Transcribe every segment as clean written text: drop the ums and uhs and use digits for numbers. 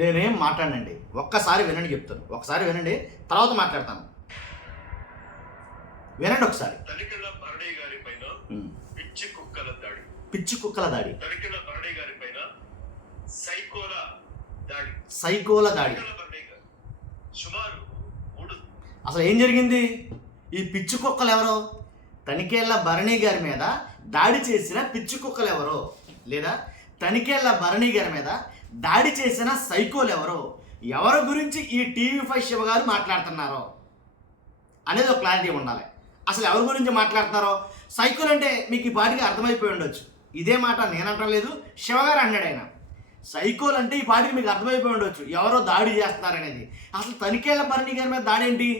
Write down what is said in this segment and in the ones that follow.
నేనేం మాట్లాడనండి. ఒక్కసారి వినండి చెప్తాను. ఒకసారి వినండి, తర్వాత మాట్లాడతాను. వినండి ఒకసారి. తనికెళ్ళ భరణి గారి పైన పిచ్చి కుక్కల దాడి. పిచ్చి కుక్కల దాడి. తనికెళ్ళ భరణి గారి పైన సైకోల దాడి. సైకోల దాడి. తనికెళ్ళ భరణి గారు సుమారు 3. అసలు ఏం జరిగింది? ఈ పిచ్చి కుక్కలు ఎవరో? తనికేళ్ల భరణి గారి మీద దాడి చేసిన పిచ్చి కుక్కలు ఎవరో, లేదా తనికేళ్ల భరణి గారి మీద దాడి చేసిన సైకోలు ఎవరో, ఎవరి గురించి ఈ టీవీ5 శివ గారు మాట్లాడుతున్నారో అనేది ఒక క్లారిటీ ఉండాలి. అసలు ఎవరి గురించి మాట్లాడుతున్నారో, సైకోలు అంటే మీకు ఈ పాటికి అర్థమైపోయి ఉండొచ్చు. ఇదే మాట నేనంటం లేదు, శివగారు అన్నాడు ఆయన. సైకోలు అంటే ఈ పాటికి మీకు అర్థమైపోయి ఉండొచ్చు, ఎవరో దాడి చేస్తున్నారనేది. అసలు తనికేళ్ల భరణి గారి మీద దాడి ఏంటి,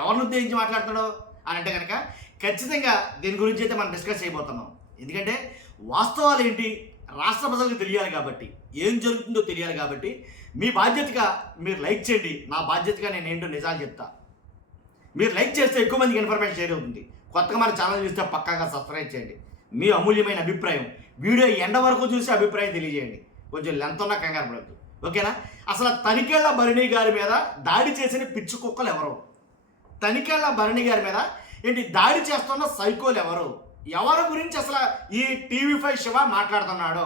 ఎవరిని ఉద్దేశించి మాట్లాడుతున్నాడో అని అంటే కనుక ఖచ్చితంగా దీని గురించి అయితే మనం డిస్కస్ చేయబోతున్నాం. ఎందుకంటే వాస్తవాలు ఏంటి రాష్ట్ర ప్రజలకు తెలియాలి కాబట్టి, ఏం జరుగుతుందో తెలియాలి కాబట్టి మీ బాధ్యతగా మీరు లైక్ చేయండి. నా బాధ్యతగా నేను ఏంటో నిజాలు చెప్తా. మీరు లైక్ చేస్తే ఎక్కువ మందికి ఇన్ఫర్మేషన్ షేర్ అవుతుంది. కొత్తగా మన ఛానల్ చూస్తే పక్కాగా సబ్స్క్రైబ్ చేయండి. మీ అమూల్యమైన అభిప్రాయం వీడియో ఎండ వరకు చూసి అభిప్రాయం తెలియజేయండి. కొంచెం లెంత్ ఉన్నా కంగారు పడద్దు, ఓకేనా? అసలు తనికేళ్ల భరణి గారి మీద దాడి చేసిన పిచ్చి కుక్కలు ఎవరు, తనికేళ్ల భరణి గారి మీద ఏంటి దాడి చేస్తున్న సైకోలు ఎవరు, ఎవరి గురించి అసలు ఈ టీవీ5 శివ మాట్లాడుతున్నాడో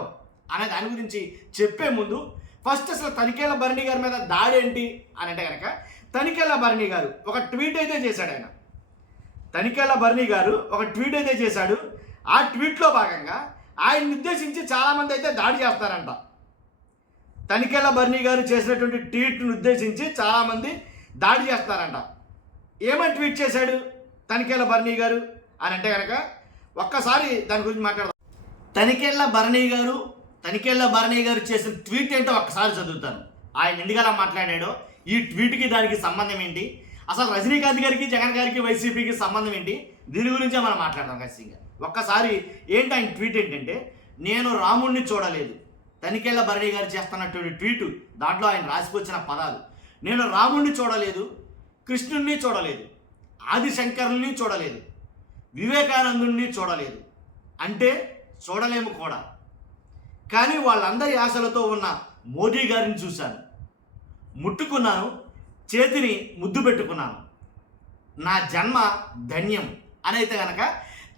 అనే దాని గురించి చెప్పే ముందు ఫస్ట్ అసలు తనికేళ్ల భరణి గారి మీద దాడి ఏంటి అని అంటే కనుక, తనికేళ్ల భరణి గారు ఒక ట్వీట్ అయితే చేశాడు. ఆయన తనికేళ్ల భరణి గారు ఒక ట్వీట్ అయితే చేశాడు. ఆ ట్వీట్లో భాగంగా ఆయన్ని ఉద్దేశించి చాలామంది అయితే దాడి చేస్తారంట. తనికేళ్ల భరణి గారు చేసినటువంటి ట్వీట్ను ఉద్దేశించి చాలామంది దాడి చేస్తారంట. ఏమని ట్వీట్ చేశాడు తనికేళ్ల భరణి గారు అని అంటే కనుక ఒక్కసారి దాని గురించి మాట్లాడదాం. తనికేళ్ల భరణి గారు చేసిన ట్వీట్ ఏంటో ఒక్కసారి చదువుతాను. ఆయన ఎందుకు అలా మాట్లాడాడో, ఈ ట్వీట్కి దానికి సంబంధం ఏంటి, అసలు రజనీకాంత్ గారికి జగన్ గారికి వైసీపీకి సంబంధం ఏంటి, దీని గురించే మనం మాట్లాడదాం ఖచ్చితంగా. ఒక్కసారి ఏంటి ఆయన ట్వీట్ ఏంటంటే, నేను రాముడిని చూడలేదు. తనికేళ్ల భరణి గారు చేస్తున్నటువంటి ట్వీటు, దాంట్లో ఆయన రాసికొచ్చిన పదాలు, నేను రాముడిని చూడలేదు, కృష్ణుడిని చూడలేదు, ఆదిశంకరుల్ని చూడలేదు, వివేకానందుని చూడలేదు, అంటే చూడలేము కూడా. కానీ వాళ్ళందరి ఆశలతో ఉన్న మోదీ గారిని చూశాను, ముట్టుకున్నాను, చేతిని ముద్దు పెట్టుకున్నాను, నా జన్మ ధన్యం అని అయితే కనుక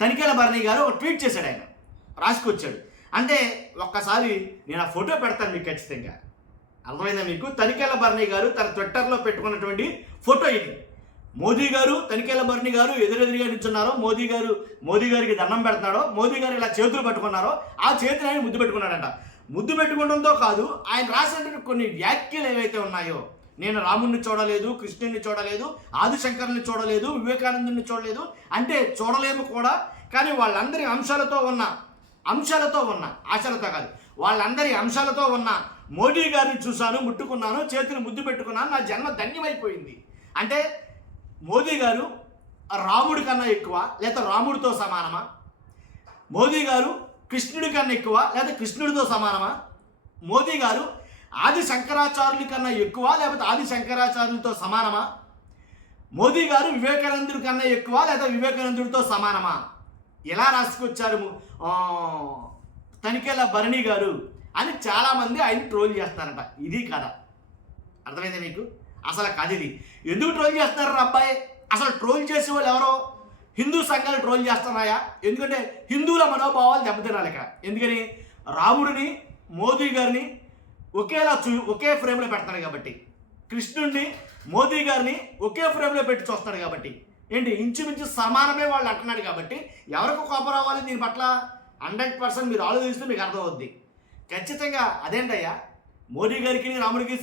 తనికేళ్ల భరణి గారు ఒక ట్వీట్ చేశాడు. ఆయన రాసుకొచ్చాడు. అంటే ఒక్కసారి నేను ఆ ఫోటో పెడతాను మీకు ఖచ్చితంగా, అర్థమైందా మీకు? తనికేళ్ల భరణి గారు తన ట్విట్టర్లో పెట్టుకున్నటువంటి ఫోటో ఇది. మోదీ గారు తనికేళ్ల భరణి గారు ఎదురెదురుగా నిల్చున్నారో, మోదీ గారికి దండం పెడుతున్నాడో, మోదీ గారు ఇలా చేతులు పట్టుకున్నారో, ఆ చేతిని ఆయన ముద్దు పెట్టుకున్నాడంట. ముద్దు పెట్టుకోవడంతో కాదు, ఆయన రాసినటువంటి కొన్ని వ్యాఖ్యలు ఏవైతే ఉన్నాయో, నేను రాముడిని చూడలేదు, కృష్ణుడిని చూడలేదు, ఆదిశంకరుని చూడలేదు, వివేకానందుని చూడలేదు, అంటే చూడలేము కూడా. కానీ వాళ్ళందరి అంశాలతో ఉన్న ఆశలతో కాదు, వాళ్ళందరి అంశాలతో ఉన్న మోదీ గారిని చూశాను, ముట్టుకున్నాను, చేతిని ముద్దు పెట్టుకున్నాను, నా జన్మ ధన్యమైపోయింది. అంటే మోదీ గారు రాముడి కన్నా ఎక్కువ లేదా రాముడితో సమానమా? మోదీ గారు కృష్ణుడి కన్నా ఎక్కువ లేదా కృష్ణుడితో సమానమా? మోదీ గారు ఆది శంకరాచార్యుల కన్నా ఎక్కువ లేకపోతే ఆది శంకరాచార్యులతో సమానమా? మోదీ గారు వివేకానందుడి కన్నా ఎక్కువ లేదా వివేకానందుడితో సమానమా? ఎలా రాసుకొచ్చారు తనికేళ్ల భరణి గారు అని చాలామంది ఆయన ట్రోల్ చేస్తారంట. ఇది కథ, అర్థమైందా మీకు? అసలు కథ ఇది. ఎందుకు ట్రోల్ చేస్తున్నారు అబ్బాయి? అసలు ట్రోల్ చేసే వాళ్ళు ఎవరో హిందూ సంఘాలు ట్రోల్ చేస్తున్నాయా? ఎందుకంటే హిందువుల మనోభావాలు దెబ్బతినాలి ఇక్కడ. ఎందుకని? రాముడిని మోదీ గారిని ఒకే ఫ్రేమ్లో పెడతాడు కాబట్టి, కృష్ణుడిని మోదీ గారిని ఒకే ఫ్రేమ్లో పెట్టి చూస్తాడు కాబట్టి, ఏంటి ఇంచుమించు సమానమే వాళ్ళు అంటున్నాడు కాబట్టి ఎవరికి కోపం రావాలి దీని పట్ల? 100% మీరు ఆలోచిస్తే మీకు అర్థమవుద్ది ఖచ్చితంగా. అదేంటయ్యా, మోదీ గారికి రాముడికి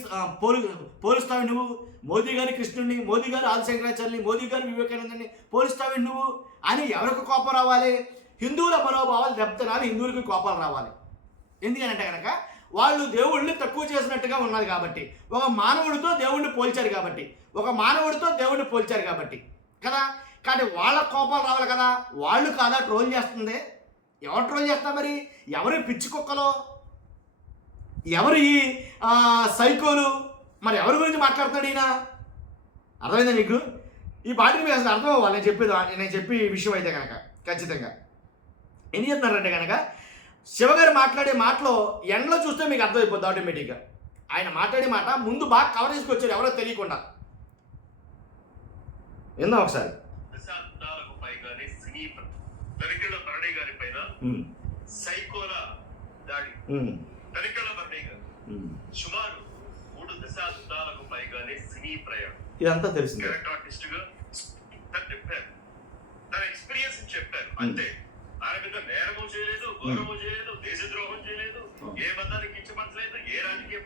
పోలుస్తావు నువ్వు, మోదీ గారి కృష్ణుడిని, మోదీ గారు ఆదిశంకరాచార్యుని, మోదీ గారు వివేకానందని పోలుస్తావు నువ్వు అని ఎవరికి కోపం రావాలి? హిందువుల మనోభావాలు దెబ్బతినాలి, హిందువులకి కోపాలు రావాలి. ఎందుకనంటే కనుక వాళ్ళు దేవుడిని తక్కువ చేసినట్టుగా ఉన్నారు కాబట్టి, ఒక మానవుడితో దేవుడిని పోల్చారు కాబట్టి కదా. కానీ వాళ్ళ కోపాలు రావాలి కదా, వాళ్ళు కాదా ట్రోల్ చేస్తుంది? ఎవరు ట్రోల్ చేస్తా మరి? ఎవరు పిచ్చి కుక్కలో, ఎవరు ఈ సైకోలు, మరి ఎవరి గురించి మాట్లాడుతాడు ఈయన? అర్థమైందా మీకు? ఈ పాటికి మీకు అసలు అర్థం అవ్వాలి నేను చెప్పే విషయం అయితే కనుక. ఖచ్చితంగా ఏం చెప్తున్నారంటే కనుక శివగారు మాట్లాడే మాటలో ఎండలో చూస్తే మీకు అర్థమైపోద్ది ఆటోమేటిక్గా. ఆయన మాట్లాడే మాట ముందు బాగా కవర్ చేసుకొచ్చారు ఎవరో తెలియకుండా. విందాం ఒకసారి. దశాబ్దాలకు పైగానే సినీ తనికెళ్ల భరణి గారి పైన సైకోల దాడి. తనికెళ్ల భరణి గారు సుమారు 3 దశాబ్దాలకు పైగానే సినీ ప్రయాణం. ఇదంతా తెలిసింది. క్యారెక్టర్ ఆర్టిస్ట్ గా తను చెప్పారు, తన ఎక్స్పీరియన్స్ చెప్పారు అంతే. ఆయన మీద నేరము చేయలేదు, గౌరవం చేయలేదు, దేశద్రోహం చేయలేదు, ఏ మతాన్ని కించపరచలేదు, ఏ రాజకీయ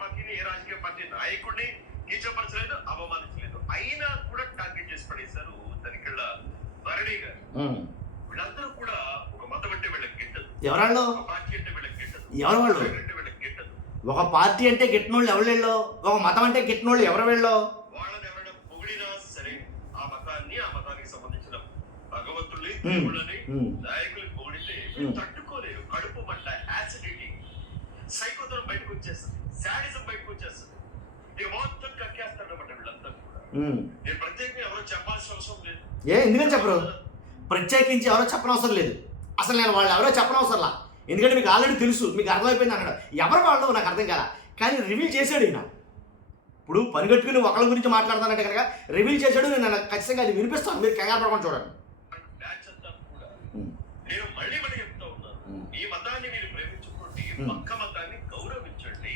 పార్టీ నాయకుడిని కించపరచలేదు, అవమానించలేదు. అయినా కూడా టార్గెట్ చేసి పడేశారు తనికెళ్ల భరణి గారు. వీళ్ళందరూ కూడా ఒక మతం అంటే వీళ్ళకి గిట్టదు, ఎవరాళ్ళు? ఒక పార్టీ అంటే వీళ్ళకి గిట్టదు, ఎవరు వాళ్ళు? అంటే వీళ్ళకి గిట్టదు. ఒక పార్టీ అంటే గిట్టినోళ్ళు ఎవరు వెళ్ళో, ఒక మతం అంటే గిట్టినోళ్ళు ఎవరు వెళ్ళో. వాళ్ళని ఎవరైనా పొగిడినా సరే ఆ మతానికి సంబంధించిన భగవంతుల్ని, దేవుళ్ళని, నాయకులు పొగిడితే తట్టుకోలేరు. కడుపు మంట, యాసిడిటీ, సైకోతనం బయటకు వచ్చేస్తుంది, శాడిజం బయటకు వచ్చేస్తుంది. ఇక మొత్తం కక్కేస్తారు అనమాట వీళ్ళంతా కూడా. నేను ప్రత్యేకంగా ఎవరో చెప్పాల్సిన అవసరం లేదు. ఎందుకని చెప్పరు? ప్రత్యేకించి ఎవరో చెప్పనవసరం లేదు. అసలు నేను వాళ్ళు ఎవరో చెప్పనవసరంలా, ఎందుకంటే మీకు ఆల్రెడీ తెలుసు, మీకు అర్థమైపోయింది అన్నాడు. ఎవరు వాళ్ళు నాకు అర్థం కాల, కానీ రివీల్ చేశాడు ఈయన. ఇప్పుడు పనిగట్టుకుని ఒకళ్ళ గురించి మాట్లాడుతానంటే కనుక రివీల్ చేశాడు. నేను ఖచ్చితంగా అది వినిపిస్తాను, మీరు కంగారు పడకుండా చూడండి. బ్యాచ్ అంతా కూడా నేను మళ్ళీ చెప్తా ఉన్నాను, ఈ మతాన్ని మీరు ప్రేమించుకోండి, పక్క మతాన్ని గౌరవించండి.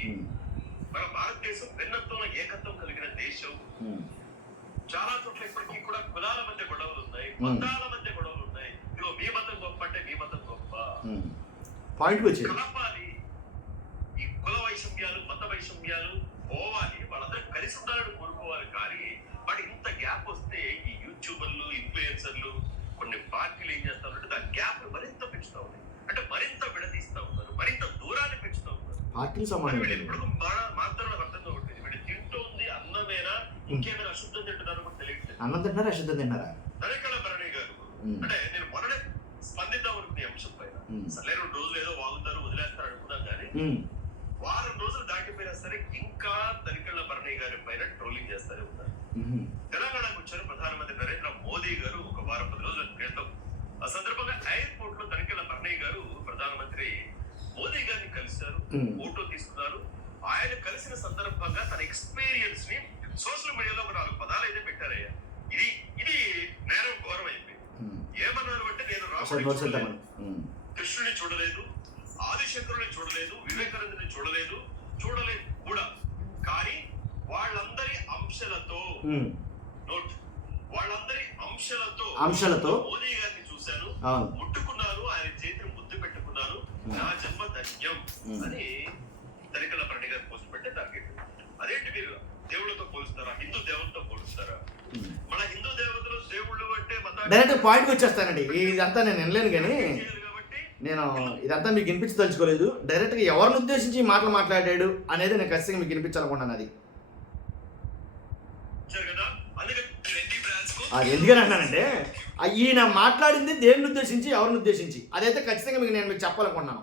మన భారతదేశం భిన్నత్వంలో ఏకత్వం కలిగిన దేశం. చాలా చోట్ల ఇప్పటికీ కూడా కులాల మధ్య గొడవలు ఉన్నాయి, మతాల మధ్య గొడవలు ఉన్నాయి. ఇదిగో మీ మతం గొప్ప అంటే మీ మతం గొప్ప పాయింట్ వచ్చి కలపాలి. ఈ కుల వైషమ్యాలు, మత వైషమ్యాలు పోవాలి, వాళ్ళందరూ కలిసి ఉండాలని కోరుకోవాలి. కానీ వాటి ఇంత గ్యాప్ వస్తే ఈ యూట్యూబర్లు, ఇన్ఫ్లుయెన్సర్లు, కొన్ని పార్టీలు ఏం చేస్తా ఉన్నారంటే దాని గ్యాప్ మరింత పెంచుతా ఉన్నాయి. అంటే మరింత విడదీస్తా ఉన్నారు, మరింత దూరాన్ని పెంచుతా ఉన్నారు. పార్టీ సమానం ఇప్పుడు మాత్రం అర్థంగా ఉంటుంది. వీళ్ళు తింటూ ఉంది అన్నమేనా, ఇంకేమైనా అశుద్ధం తింటున్నారో కూడా తెలియట్లేదు. అన్నం తింటారా, అశుద్ధం తింటారా? తనికెళ్ల భరణి గారు అంటే నేను మొన్ననే స్పందిద్దాం అనుకునే అంశం పైన. సరే 2 రోజులు ఏదో వాగుతారు, వదిలేస్తారు అనుకున్నాం. కానీ వారం రోజులు దాటిపోయినా సరే ఇంకా తనికెళ్ల భరణి గారి పైన ట్రోలింగ్ చేస్తూనే ఉన్నారు. తెలంగాణకు వచ్చారు ప్రధానమంత్రి నరేంద్ర మోదీ గారు ఒక వారం 10 రోజుల క్రితం. ఆ సందర్భంగా ఎయిర్పోర్ట్ లో తనికెళ్ల భరణి గారు ప్రధానమంత్రి మోదీ గారిని కలిశారు, ఫోటో తీసుకున్నారు. ఆయన కలిసిన సందర్భంగా తన ఎక్స్పీరియన్స్ ని సోషల్ మీడియాలో ఒక 4 పదాలు అయితే పెట్టారయ్యా. ఇది నేరం ఘోరం అయిపోయింది. ఏమన్నారు అంటే, నేను రాముడిని కృష్ణుని చూడలేదు, ఆదిశంకరుని చూడలేదు, వివేకానందుని చూడలేదు కూడా. కానీ వాళ్ళందరి అంశాలతో మోదీ గారిని చూశాను, ముట్టుకున్నాను, ఆయన చేతిని ముద్దు పెట్టుకున్నాను, నా జన్మ ధన్యం అని తనికెళ్ల భరణి గారు పోస్ట్ పెట్టే టార్గెట్. అదేంటి మీరు దేవుళ్ళతో పోలుస్తారా, హిందూ దేవులతో పోలుస్తారా? మన హిందూ దేవతలు దేవుళ్ళు అంటే డైరెక్ట్ పాయింట్కి వచ్చేస్తానండి. ఇదంతా నేను వినలేను, కానీ నేను ఇదంతా మీకు వినిపించదలుచుకోలేదు. డైరెక్ట్గా ఎవరిని ఉద్దేశించి ఈ మాటలు మాట్లాడాడు అనేది నేను ఖచ్చితంగా మీకు వినిపించాలనుకున్నాను. అది ఎందుకని అంటున్నానంటే, ఈయన మాట్లాడింది దేన్ని ఉద్దేశించి, ఎవరిని ఉద్దేశించి, అదైతే ఖచ్చితంగా నేను మీకు చెప్పాలనుకున్నాను.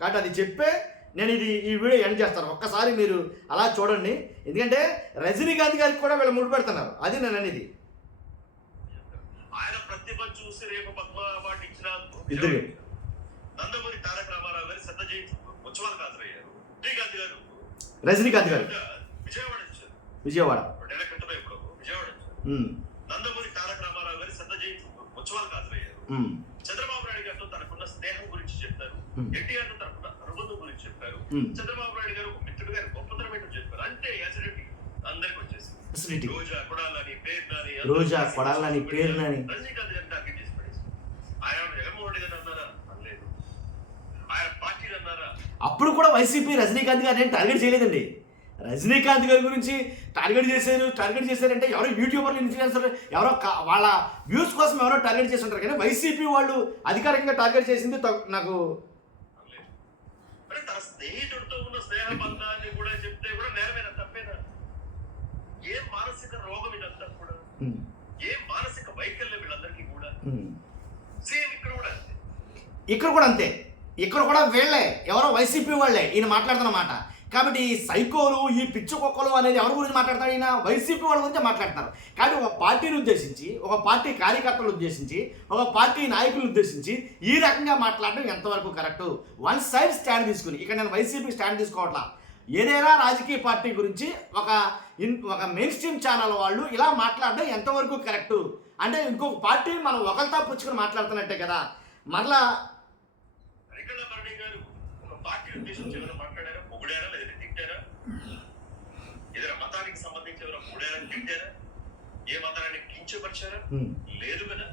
కాబట్టి అది చెప్పే నేను ఈ వీడియో ఎండ్ చేస్తాను. ఒక్కసారి మీరు అలా చూడండి. ఎందుకంటే రజనీకాంత్ గారికి కూడా వీళ్ళు ముడి పెడుతున్నారు. అది నేను అనేది. ఆయన ప్రతిభ చూసి రేపు పద్మ అవార్డు ఇచ్చిన ఇద్దరు నందమూరి తారక రామారావు గారు శత జయంతి ఉత్సవాలకు హాజరయ్యారు. రజనీకాంత్ గారు విజయవాడ నందమూరి తారక రామారావు గారి శత జయంతి ఉత్సవాలకు హాజరయ్యారు. చంద్రబాబు నాయుడు గారితో తనకున్న స్నేహం గురించి చెప్పారు, ఎన్టీఆర్ తో తనకున్న అనుబంధం గురించి చెప్పారు. చంద్రబాబు నాయుడు గారు ఒక మిత్రుడు గారి గొప్పతనం ఏంటో చెప్పారు. అంటే యాసిడిటీ అందరికి వచ్చేసి రోజా కొడాలని పేరు నాని రజనీకాంత్ గారిని టార్గెట్ చేసి పడేసి ఆయన జగన్మోహన్ రెడ్డి గారు అన్నారా? అనలేదు. ఆయన పార్టీలు అన్నారా? అప్పుడు కూడా వైసీపీ రజనీకాంత్ గారిని టార్గెట్ చేయలేదండి. రజనీకాంత్ గారి గురించి టార్గెట్ చేశారంటే ఎవరో యూట్యూబర్లు, ఇన్ఫ్లుయెన్సర్లు ఎవరో వాళ్ళ వ్యూస్ కోసం ఎవరో టార్గెట్ చేసి ఉంటారు. కానీ వైసీపీ వాళ్ళు అధికారికంగా టార్గెట్ చేసింది నాకు తన స్నేహితుడితో ఉన్న స్నేహ బంధాన్ని కూడా చెప్తే కూడా నేరమైన తప్పేనా? ఏం మానసిక రోగం ఇదంతా కూడా, ఏం మానసిక వైకల్యం వీళ్ళందరికీ కూడా. సేమ్ ఇక్కడ కూడా అంతే. ఇక్కడ కూడా వీళ్ళే ఎవరో వైసీపీ వాళ్ళే ఈయన మాట్లాడుతున్న మాట. కాబట్టి ఈ సైకోలు, ఈ పిచ్చి కుక్కలు అనేది ఎవరి గురించి మాట్లాడతాడు? ఈయన వైసీపీ వాళ్ళ గురించి మాట్లాడుతున్నారు. కానీ ఒక పార్టీని ఉద్దేశించి, ఒక పార్టీ కార్యకర్తలను ఉద్దేశించి, ఒక పార్టీ నాయకులను ఉద్దేశించి ఈ రకంగా మాట్లాడడం ఎంతవరకు కరెక్టు? వన్ సైడ్ స్టాండ్ తీసుకుని, ఇక్కడ నేను వైసీపీ స్టాండ్ తీసుకోవట్లా, ఏదైనా రాజకీయ పార్టీ గురించి ఒక మెయిన్ స్ట్రీమ్ ఛానల్ వాళ్ళు ఇలా మాట్లాడడం ఎంతవరకు కరెక్టు? అంటే ఇంకొక పార్టీని మనం ఒకరితో పుచ్చుకొని మాట్లాడుతున్నట్టే కదా. మరలా తనికెళ్ళ భరణి గారు ఒక పార్టీ ఉద్దేశించి ఏమైనా మాట్లాడారా, పొగిడారా, లేదా తిట్టారా? ఏదైనా మతానికి సంబంధించి ఏమైనా పొగిడారా, తిట్టారా? ఏ మతాన్ని కించపరిచారా? లేదు కదా.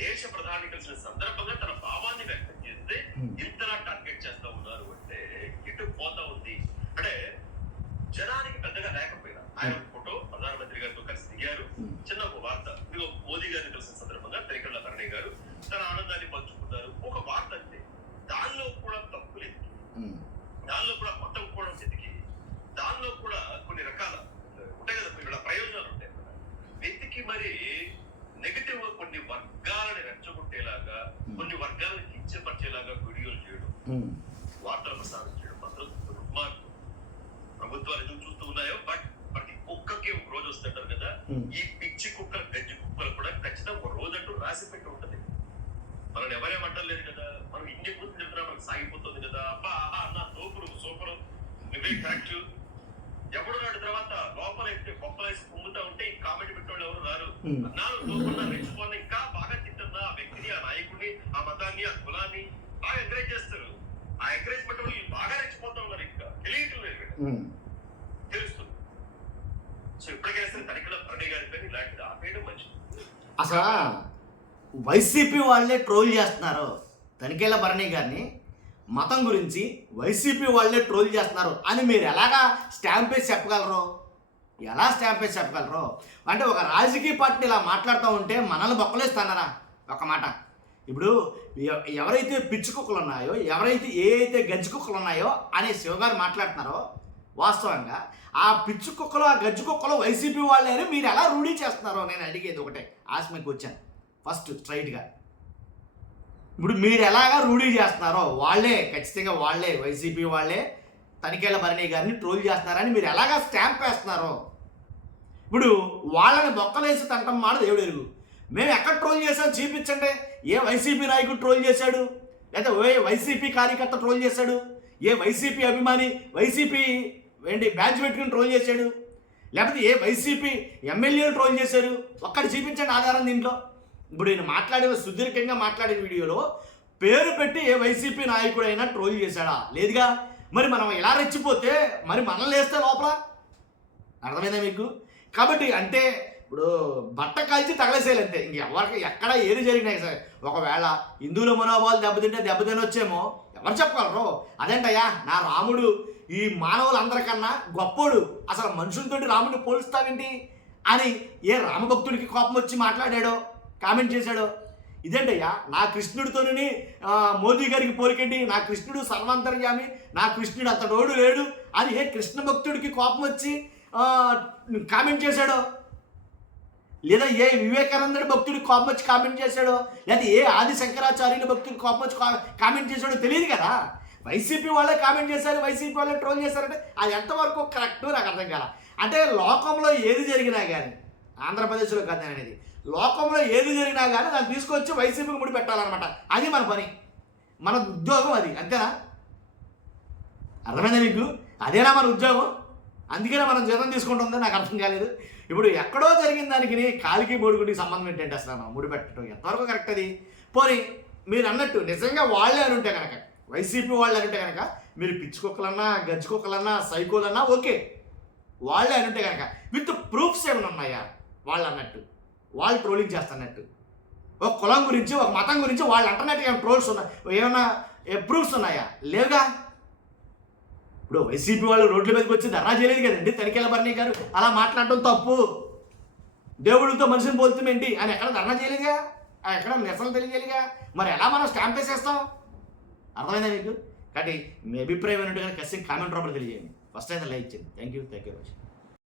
దేశ ప్రధాని కలిసిన సందర్భంగా తన భావాన్ని వ్యక్తం చేస్తే ఇంతలా టార్గెట్ చేస్తా ఉన్నారు అంటే ఇటు పోతా ఉంది. అంటే జనానికి పెద్దగా లేకపోయినా ఆయన ఫోటో ప్రధానమంత్రి గారితో కలిసి దిగారు. చిన్న ఒక వార్త, ఇదిగో మోదీ గారిని కలిసిన సందర్భంగా తనికెళ్ళ భరణి గారు తన ఆనందాన్ని పంచుకున్నారు. ఒక వార్త అంటే దానిలో కూడా తప్పులు ఎదిగి, దానిలో కూడా మతం కూడా ఎదిగి, దానిలో కూడా కొన్ని రకాల ఉంటాయి కదా, ఇక్కడ ప్రయోజనాలు ఉంటాయి కదా, వెతికి మరి నెగటివ్ గా కొన్ని వర్గాలని రెచ్చగొట్టేలాగా, కొన్ని వర్గాలను కించపరిచేలాగా వీడియోలు చేయడం, వార్తలు ప్రసారం చేయడం మాత్రం దుర్మార్గం. ప్రభుత్వాలు ఎదురు చూస్తూ ఉన్నాయో, బట్ ప్రతి కుక్కకి ఒక రోజు వస్తుంటారు కదా, ఈ పిచ్చి కుక్కలు, గజ్జి కుక్కలు కూడా ఖచ్చితంగా ఒక రోజు అంటూ రాసి పెట్టి ఉంటది. మనం ఎవరేమంటలేదు కదా, మనం ఇన్ని పూర్తి చెప్తున్నా మనకు సాగిపోతుంది కదా. అబ్బా అన్న సూపరు నువ్వే కరెక్ట్. ఎవడు నాటి తర్వాత లోపలైతే గొప్పలేసి పొంగుతా ఉంటే ఈ కామెంట్ పెట్టేవాళ్ళు ఎవరు రారు. అన్నాను లోపల రెచ్చిపోతే ఇంకా బాగా తింటున్నా ఆ వ్యక్తిని, ఆ నాయకుడిని, ఆ మతాన్ని, ఆ కులాన్ని బాగా ఎంకరేజ్ చేస్తారు. ఆ ఎంకరేజ్మెంట్ వాళ్ళు బాగా రెచ్చిపోతా ఉన్నారు. ఇంకా తెలియటం లేదు, తెలుస్తుంది. సో ఇప్పటికైనా సరే తనికెళ్ళ భరణి గారి పైన ఇలాంటిది ఆపేయడం మంచిది. అసలు వైసీపీ వాళ్ళే ట్రోల్ చేస్తున్నారు తనికెళ్ళ భరణి గారిని, మతం గురించి వైసీపీ వాళ్ళే ట్రోల్ చేస్తున్నారు అని మీరు ఎలాగా స్టాంప్ వేసి చెప్పగలరు? ఎలా స్టాంప్ వేసి చెప్పగలరు? అంటే ఒక రాజకీయ పార్టీ ఇలా మాట్లాడుతూ ఉంటే మనల్ని బొక్కలేస్తున్నారా? ఒక మాట, ఇప్పుడు ఎవరైతే పిచ్చి కుక్కలు ఉన్నాయో, ఎవరైతే ఏ గజ్జి కుక్కలు ఉన్నాయో అనే శివగారు మాట్లాడుతున్నారో, వాస్తవంగా ఆ పిచ్చి కుక్కలు, ఆ గజ్జి కుక్కలు వైసీపీ వాళ్ళే అని మీరు ఎలా రూఢీ చేస్తున్నారో నేను అడిగేది ఒకటే. ఆస్మకి వచ్చాను ఫస్ట్ స్ట్రైట్గా. ఇప్పుడు మీరు ఎలాగా రూఢీ చేస్తున్నారో, వాళ్ళే ఖచ్చితంగా వాళ్ళే వైసీపీ వాళ్ళే తనికెళ్ళ భరణి గారిని ట్రోల్ చేస్తున్నారని మీరు ఎలాగా స్టాంప్ వేస్తున్నారో. ఇప్పుడు వాళ్ళని బొక్కలేసి తంటం మాట దేవుడు ఎరుగు. మేము ఎక్కడ ట్రోల్ చేసాం చూపించండి. ఏ వైసీపీ నాయకుడు ట్రోల్ చేశాడు, లేదా ఏ వైసీపీ కార్యకర్త ట్రోల్ చేశాడు, ఏ వైసీపీ అభిమాని వైసీపీ బ్యాడ్జ్ పెట్టుకుని ట్రోల్ చేశాడు, లేకపోతే ఏ వైసీపీ ఎమ్మెల్యేలు ట్రోల్ చేశారు, ఒక్కటి చూపించండి ఆధారం దీంట్లో. ఇప్పుడు నేను మాట్లాడిన సుదీర్ఘంగా మాట్లాడిన వీడియోలో పేరు పెట్టి ఏ వైసీపీ నాయకుడైనా ట్రోల్ చేశాడా? లేదుగా. మరి మనం ఇలా రెచ్చిపోతే మరి మనల్ని వేస్తే లోపల, అర్థమైందా మీకు? కాబట్టి అంటే ఇప్పుడు బట్ట కాల్చి తగలేసేయాలంతే. ఎవరికి ఎక్కడ ఏది జరిగినాయి సరే, ఒకవేళ హిందువుల మనోభావాలు దెబ్బతినొచ్చేమో ఎవరు చెప్పగలరు? అదేంటయ్యా నా రాముడు ఈ మానవులందరికన్నా గొప్పోడు, అసలు మనుషులతోటి రాముడిని పోలుస్తావేంటి అని ఏ రామభక్తుడికి కోపం వచ్చి మాట్లాడాడో, కామెంట్ చేశాడో. ఇదేంటయ్యా నా కృష్ణుడితోని మోదీ గారికి పోలికండి, నా కృష్ణుడు సర్వాంతర్యామి, నా కృష్ణుడు అంతటోడు లేడు అని ఏ కృష్ణ భక్తుడికి కోపం వచ్చి కామెంట్ చేశాడో, లేదా ఏ వివేకానందుడి భక్తుడికి కోపం వచ్చి కామెంట్ చేశాడో, లేదా ఏ ఆది శంకరాచార్యుల భక్తుడికి కోపం వచ్చి కామెంట్ చేశాడో తెలియదు కదా. వైసీపీ వాళ్ళే కామెంట్ చేశారు, వైసీపీ వాళ్ళే ట్రోల్ చేశారంటే అది ఎంతవరకు కరెక్ట్ నాకు అర్థం కాల. అంటే లోకంలో ఏది జరిగినా కానీ, ఆంధ్రప్రదేశ్లో కాదు అనేది, లోకంలో ఏది జరిగినా కానీ దాన్ని తీసుకొచ్చి వైసీపీకి ముడి పెట్టాలన్నమాట. అది మన పని, మన ఉద్యోగం అది, అంతేనా? అర్థమైందా మీకు? అదేనా మన ఉద్యోగం? అందుకనే మనం జీతం తీసుకుంటుందో నాకు అర్థం కాలేదు. ఇప్పుడు ఎక్కడో జరిగిన దానికి కాలికి బొడుగుడికి సంబంధం ఏంటంటే అసలు మనం ముడి పెట్టడం ఎంతవరకు కరెక్ట్ అది? పోనీ మీరు అన్నట్టు నిజంగా వాళ్ళే అని ఉంటే కనుక, వైసీపీ వాళ్ళు అని ఉంటే కనుక, మీరు పిచ్చి కుక్కలన్నా గజ్జి కుక్కలన్నా సైకోలన్నా ఓకే, వాళ్ళే అని ఉంటే కనుక విత్ ప్రూఫ్స్ ఏమైనా ఉన్నాయా వాళ్ళు అన్నట్టు, వాళ్ళు ట్రోలింగ్ చేస్తున్నట్టు? ఒక కులం గురించి, ఒక మతం గురించి వాళ్ళు అంటున్నట్టు ఏమైనా ట్రోల్స్ ఉన్నాయి, ఏమైనా ప్రూఫ్స్ ఉన్నాయా? లేవుగా. ఇప్పుడు వైసీపీ వాళ్ళు రోడ్ల మీదకి వచ్చి ధర్నా చేయలేదు కదండి తనికెళ్ళ భరణి గారు. అలా మాట్లాడటం తప్పు, దేవుడితో మనిషిని పోల్చుమేంటి అని ఎక్కడ ధర్నా చేయలేదుగా, ఎక్కడ నిరసన తెలియజేయలేగా. మరి ఎలా మనం స్టాంప్ వేసేస్తాం? అర్థమైందా మీకు? కాబట్టి మీ అభిప్రాయం ఏంటంటే ఖచ్చితంగా కామెంట్ రూపంలో తెలియజేయండి. ఫస్ట్ అయితే లైక్ చేయండి. Thank you very much.